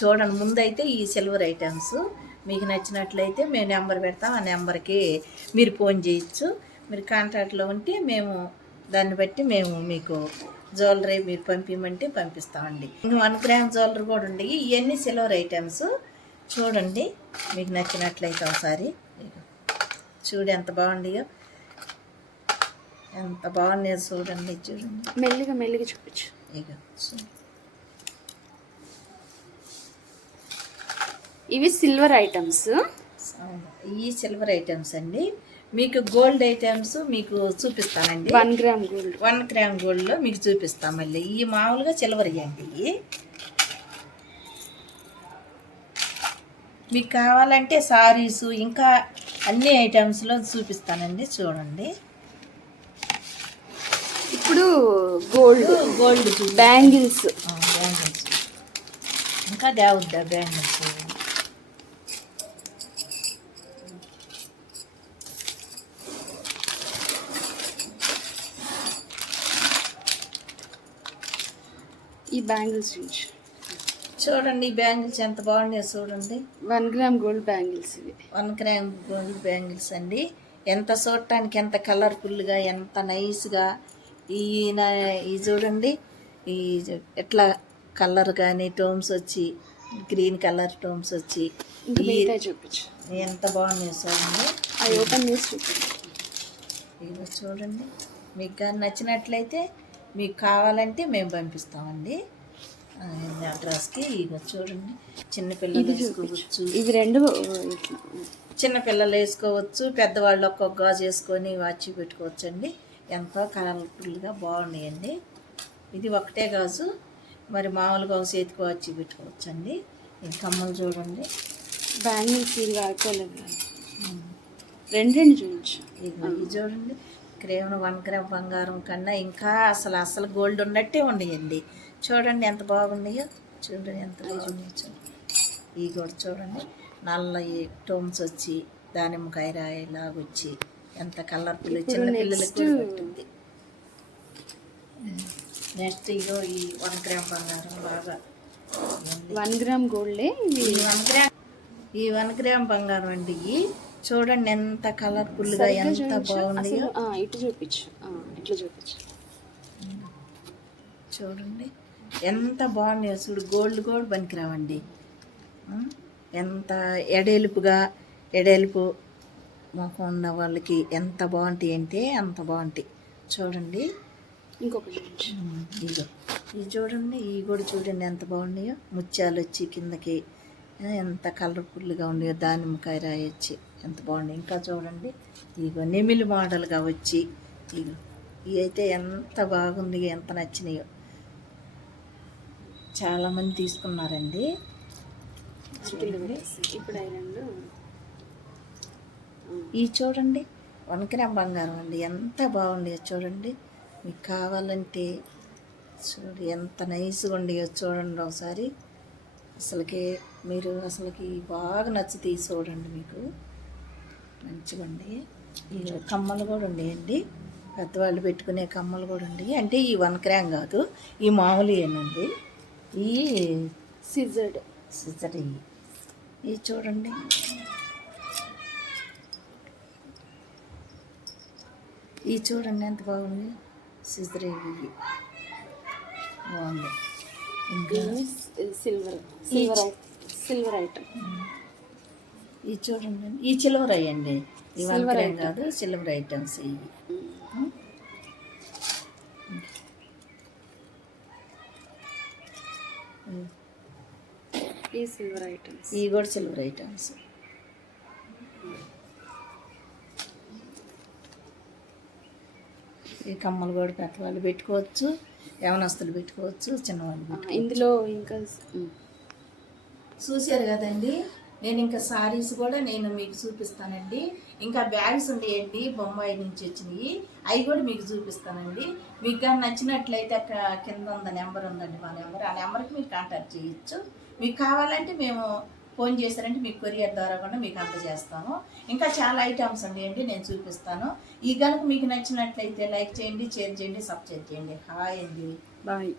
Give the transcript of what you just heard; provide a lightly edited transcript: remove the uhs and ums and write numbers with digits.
చూడండి. ముందైతే ఈ సిల్వర్ ఐటమ్స్ మీకు నచ్చినట్లయితే మేము నెంబర్ పెడతాం. ఆ నెంబర్కి మీరు ఫోన్ చేయొచ్చు. మీరు కాంటాక్ట్లో ఉంటే మేము దాన్ని బట్టి మేము మీకు జ్యువెలరీ మీరు పంపించమంటే పంపిస్తామండి. ఇంకా 1 గ్రామ్ జ్యువెలరీ కూడా ఉండి. ఇవన్నీ సిల్వర్ ఐటమ్స్ చూడండి. మీకు నచ్చినట్లయితే ఒకసారి చూడు ఎంత బాగుండియో, ఎంత బాగున్నాయో చూడండి. చూడండి, మెల్లిగా మెల్లిగా చూపించు. ఇక ఇవి సిల్వర్ ఐటమ్స్. ఈ సిల్వర్ ఐటమ్స్ అండి. మీకు గోల్డ్ ఐటమ్స్ మీకు చూపిస్తానండి. 1 గ్రామ్ గోల్డ్, 1 గ్రామ్ గోల్డ్లో మీకు చూపిస్తాం. మళ్ళీ ఈ మామూలుగా సిల్వర్ అండి. మీకు కావాలంటే సారీసు ఇంకా అన్ని ఐటమ్స్లో చూపిస్తానండి. చూడండి. ఇప్పుడు గోల్డ్ బ్యాంగిల్స్, బ్యాంగిల్స్ ఇంకా దేవద్దా బ్యాంగిల్స్. ఈ బ్యాంగిల్స్ చూడండి. ఈ బ్యాంగిల్స్ ఎంత బాగున్నాయో చూడండి. 1 గ్రామ్ గోల్డ్ బ్యాంగిల్స్ ఇవి. 1 గ్రామ్ గోల్డ్ బ్యాంగిల్స్ అండి. ఎంత చూడటానికి ఎంత కలర్ఫుల్గా, ఎంత నైస్గా ఈ చూడండి. ఈ ఎట్లా కలర్ కానీ టోమ్స్ వచ్చి గ్రీన్ కలర్ టోమ్స్ వచ్చి చూపించు ఎంత బాగున్నాయో చూడండి. అవి ఓపెన్ చేసి చూపించు. ఇవి చూడండి. మీకు కానీ నచ్చినట్లయితే మీకు కావాలంటే మేము పంపిస్తామండి అడ్రస్కి. ఇక చూడండి. చిన్నపిల్లలు వేసుకోవచ్చు. ఇవి 2 చిన్నపిల్లలు వేసుకోవచ్చు. పెద్దవాళ్ళు ఒక్కొక్క గాజు వేసుకొని వాచి పెట్టుకోవచ్చు అండి. ఎంతో కలర్ఫుల్గా బాగున్నాయండి. ఇది ఒకటే గాజు, మరి మామూలుగా చేతికి వాచి పెట్టుకోవచ్చు అండి. ఈ కమ్మలు చూడండి. బ్యాంగిల్స్ అయిపోలేదు. 2 చూపించు. ఇవి చూడండి. కేవలం 1 గ్రామ్ బంగారం కన్నా ఇంకా అసలు గోల్డ్ ఉన్నట్టే ఉన్నాయండి. చూడండి ఎంత బాగున్నాయో. చూడండి ఎంత బాగున్నాయో. చూడండి. ఇవి కూడా చూడండి. నల్ల టోమ్స్ వచ్చి దానిమ్మకాయ రాయిలాగొచ్చి ఎంత కలర్ఫుల్. చిన్నపిల్లలకి కూడా పెట్టింది. నెక్స్ట్ ఇగో ఈ 1 గ్రామ్ బంగారం బాగా 1 గ్రామ్ గోల్డే. ఈ 1 గ్రామ్ బంగారం అండి. చూడండి ఎంత కలర్ఫుల్గా ఎంత బాగున్నాయో. ఇటు చూపించు, ఇట్లా చూపించు. చూడండి ఎంత బాగున్నాయో. చూడు, గోల్డ్ కూడా పనికిరావండి. ఎంత ఎడెలుపు మొఖం ఉన్న వాళ్ళకి ఎంత బాగుంటాయి అంటే అంత బాగుంటాయి. చూడండి. ఇంకొకటి ఇగో ఇవి చూడండి. ఇవి కూడా చూడండి ఎంత బాగున్నాయో. ముత్యాలు వచ్చి కిందకి ఎంత కలర్ఫుల్గా ఉన్నాయో. దానిమ్మకాయ రాయి వచ్చి ఎంత బాగున్నాయి. ఇంకా చూడండి. ఇగో నెమిలి మోడల్గా వచ్చి ఇగో ఇవి అయితే ఎంత బాగుంది, ఎంత నచ్చినాయో. చాలామంది తీసుకున్నారండి. ఇప్పుడు ఇవి చూడండి. 1 గ్రామ్ బంగారం అండి. ఎంత బాగుంది చూడండి. మీకు కావాలంటే చూడు ఎంత నైస్గా ఉండేయో. చూడండి ఒకసారి. అసలుకి బాగా నచ్చుతాయి. చూడండి మీకు మంచిగా ఉండి. ఈ కమ్మలు కూడా ఉండేయండి. పెద్దవాళ్ళు పెట్టుకునే కమ్మలు కూడా ఉండేవి. అంటే ఈ 1 గ్రామ్ కాదు, ఈ మామూలు ఏనండి. ఈ సిజర్ ఇవి చూడండి. ఇవి చూడండి ఎంత బాగుంది. సిజర్ ఇవి బాగుంది. ఇంకా సిల్వర్ ఐటమ్. ఇవి చూడండి. ఈ సిల్వర్ అయ్యండి. ఈ 1 గ్రామ్ కాదు, సిల్వర్ ఐటమ్స్ ఇవి. ఈ సిల్వర్ ఐటమ్స్. ఇవి కూడా సిల్వర్ ఐటమ్స్. ఈ కమ్మలు కూడా పెద్దవాళ్ళు పెట్టుకోవచ్చు, యవనస్తులు పెట్టుకోవచ్చు, చిన్నవాళ్ళు పెట్టుకోవచ్చు. ఇందులో ఇంకా చూశారు కదండి. నేను ఇంకా సారీస్ కూడా నేను మీకు చూపిస్తానండి. ఇంకా బ్యాగ్స్ ఉండేయండి బొంబాయి నుంచి వచ్చినాయి. అవి కూడా మీకు చూపిస్తానండి. మీకు కానీ నచ్చినట్లయితే అక్కడ కింద ఉన్న నెంబర్ ఉందండి, మా నెంబర్. ఆ నెంబర్కి మీరు కాంటాక్ట్ చేయొచ్చు. మీకు కావాలంటే మేము ఫోన్ చేశారంటే మీకు కొరియర్ ద్వారా కూడా మీకు అందజేస్తాము. ఇంకా చాలా ఐటమ్స్ ఉండేయండి, నేను చూపిస్తాను. ఈ కనుక మీకు నచ్చినట్లయితే లైక్ చేయండి, షేర్ చేయండి, సబ్స్క్రైబ్ చేయండి. హాయ్ అండి. బాయ్.